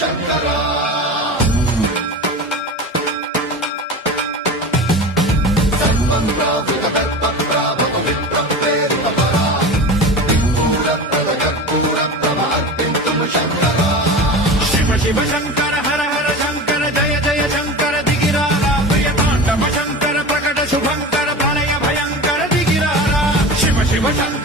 శంకరా శివ శంకర హర హర శంకర జయ జయ శంకర దిగిరారా ప్రియ తాండవ శంకర ప్రకట శుభంకర ప్రళయ భయంకర దిగిరారా శివ శివ శంకర